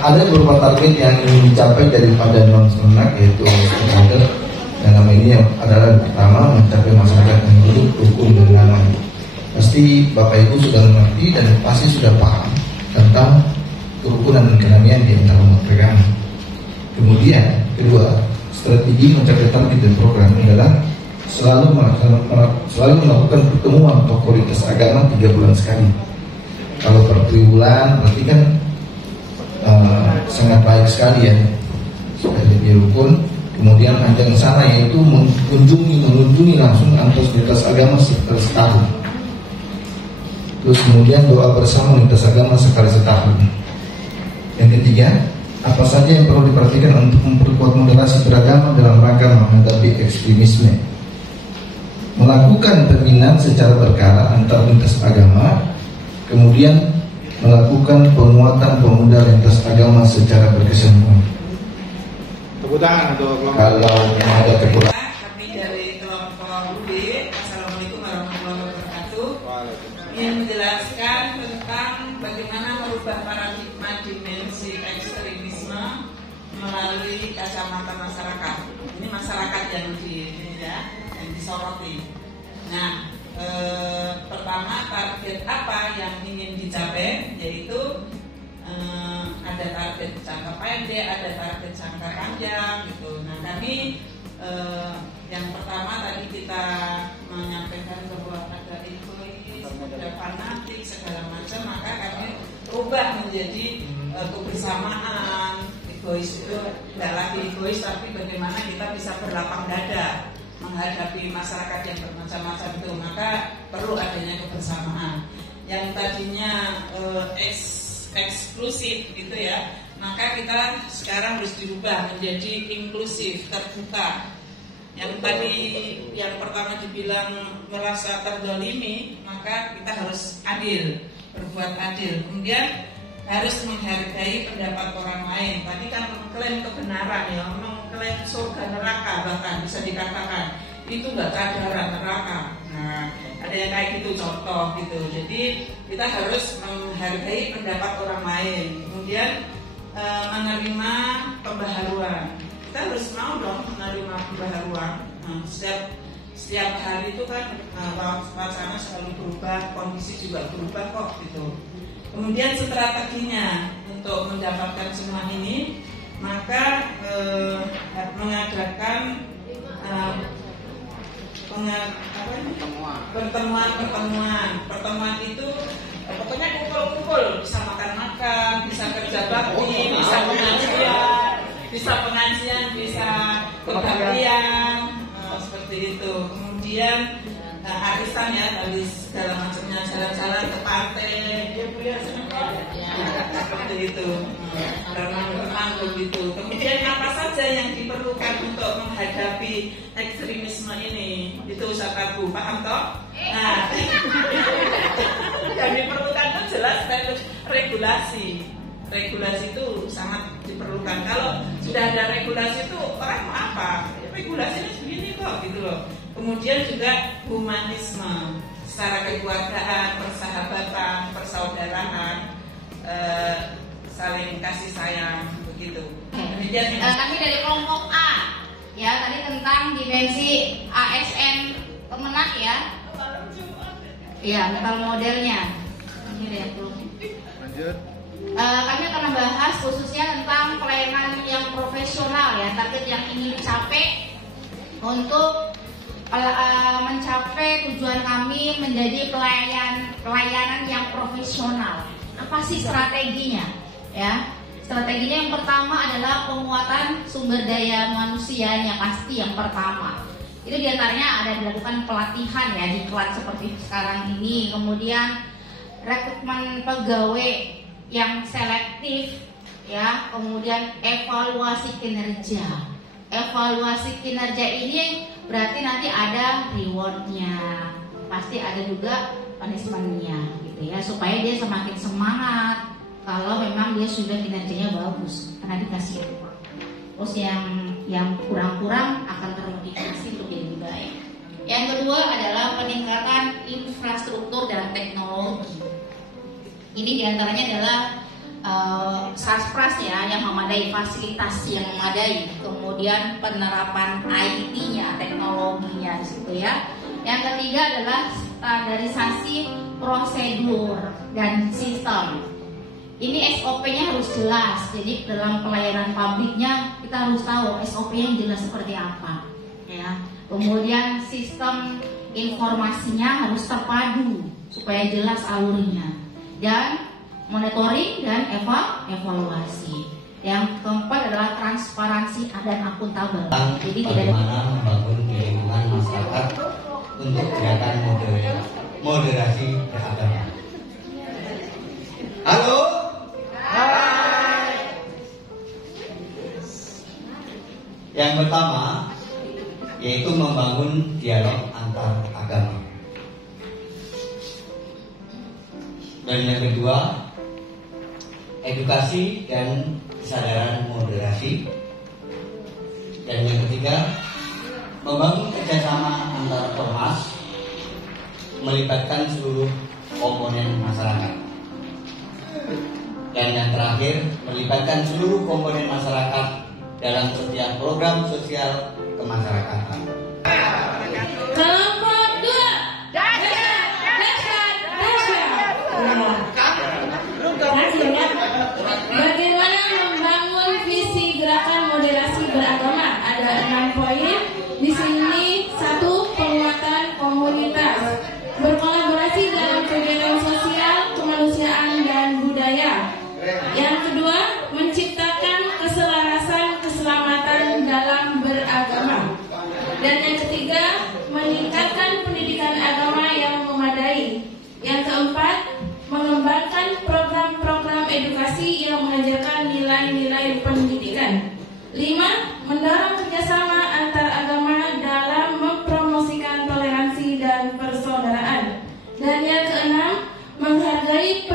Ada beberapa target yang ingin dicapai daripada non-semenak, yaitu model yang nama ini adalah pertama mencapai masyarakat yang hidup rukun dan damai. Pasti Bapak Ibu sudah mengerti dan pasti sudah paham tentang kerukunan dan kedamaian di antara umat beragama. Kemudian kedua, strategi mencapai target dan program adalah selalu melakukan pertemuan tokoh lintas agama 3 bulan sekali. Kalau per bulan berarti kan sangat baik sekali ya, supaya lebih rukun. Kemudian ajang sana yaitu mengunjungi langsung antar lintas agama setahun. Terus kemudian doa bersama lintas agama sekali setahun. Yang ketiga, apa saja yang perlu diperhatikan untuk memperkuat moderasi beragama dalam rangka menghadapi ekstremisme. Melakukan pembinaan secara berkala antar lintas agama. Kemudian melakukan penguatan pemuda lintas agama secara berkesinambungan. Tepuk tangan untuk kelompok. Kalau ada kekurangan. Kami dari kelompok UB, Assalamualaikum warahmatullahi wabarakatuh. Ingin menjelaskan tentang bagaimana merubah paradigma dimensi ekstremisme melalui kacamata masyarakat. Ini masyarakat yang disoroti. Nah, pertama target apa yang ingin dicapai, yaitu ada target jangka pendek, ada target jangka panjang gitu. Nah kami yang pertama tadi kita menyampaikan bahwa ada egois, ada fanatik segala macam, maka kami rubah menjadi kebersamaan. Egois itu tidak lagi egois, tapi bagaimana kita bisa berlapang dada menghadapi masyarakat yang bermacam-macam itu, maka perlu adanya kebersamaan. Yang tadinya eksklusif gitu ya, maka kita sekarang harus dirubah menjadi inklusif, terbuka. Yang tadi yang pertama dibilang merasa terdolimi, maka kita harus adil, berbuat adil. Kemudian harus menghargai pendapat orang lain. Tadi kan mengklaim kebenaran ya, mengklaim surga neraka, bahkan bisa dikatakan itu nggak cadaran neraka. Nah, ada yang kayak gitu contoh gitu. Jadi kita harus menghargai pendapat orang lain. Kemudian menerima pembaharuan. Kita harus mau dong menerima pembaharuan. Nah, setiap hari itu kan wacana selalu berubah, kondisi juga berubah kok gitu. Kemudian strateginya untuk mendapatkan semua ini, maka mengadakan pertemuan itu pokoknya kumpul-kumpul, bisa makan-makan, bisa kerja bakti, bisa pengajian, bisa kebaktian, seperti itu. Kemudian arisan ya, dari segala macamnya, jalan-jalan ke pantai, seperti itu, renang-renang begitu. Kemudian apa saja yang diperlukan untuk menghadapi ekstremisme ini, itu Ustaz Abu, paham toh? Nah, yang diperlukan itu jelas regulasi. Regulasi itu sangat diperlukan. Kalau sudah ada regulasi itu orang mau apa? Regulasinya begini kok gitu loh. Kemudian juga humanisme, secara kekeluargaan, persahabatan, persaudaraan, saling kasih sayang begitu. Kemudian kami dari kelompok A, ya tadi tentang dimensi ASN Kemenak ya. Iya, mental modelnya. Ini ada yang belum. Lanjut. Kami akan membahas khususnya tentang pelayanan yang profesional ya, target yang ingin dicapai untuk mencapai tujuan kami menjadi pelayanan yang profesional. Apa sih strateginya? Ya, strateginya yang pertama adalah penguatan sumber daya manusianya, pasti yang pertama. Itu diantaranya ada dilakukan pelatihan ya di kelas seperti sekarang ini. Kemudian rekrutmen pegawai yang selektif ya. Kemudian evaluasi kinerja. Evaluasi kinerja ini berarti nanti ada rewardnya, pasti ada juga punishmentnya gitu ya, supaya dia semakin semangat kalau memang dia sudah kinerjanya bagus karena dikasih reward. Terus yang kurang-kurang akan termotivasi untuk jadi lebih baik. Yang kedua adalah peningkatan infrastruktur dan teknologi. Ini diantaranya adalah Sarpras ya, yang memadai, fasilitas yang memadai, kemudian penerapan IT-nya, teknologinya di situ ya. Yang ketiga adalah standarisasi prosedur dan sistem. Ini SOP-nya harus jelas. Jadi dalam pelayanan publiknya kita harus tahu SOP-nya jelas seperti apa ya. Kemudian sistem informasinya harus terpadu supaya jelas alurnya, dan monitoring dan evaluasi. Yang keempat adalah transparansi dan akuntabel. Jadi tidak ada membangun lingkungan masyarakat untuk gerakan moderasi beragama. Halo. Hai. Yang pertama yaitu membangun dialog antar agama. Dan yang kedua, edukasi dan kesadaran moderasi. Dan yang ketiga, membangun kerjasama antar ormas, melibatkan seluruh komponen masyarakat. Dan yang terakhir, melibatkan seluruh komponen masyarakat dalam setiap program sosial kemasyarakatan. Kelompok 2, dahsyat. Bagaimana membangun visi gerakan moderasi beragama? Ada 6 poin. Di sini 1, penguatan komunitas, berkolaborasi dalam kegiatan sosial, kemanusiaan dan budaya. Yang kedua, menciptakan keselarasan keselamatan dalam beragama. Dan yang ketiga, meningkatkan pendidikan agama yang memadai. Yang keempat, mengembangkan program-program edukasi yang mengajarkan nilai-nilai pendidikan. 5, mendorong kerjasama antar agama dalam mempromosikan toleransi dan persaudaraan. Dan yang keenam, menghargai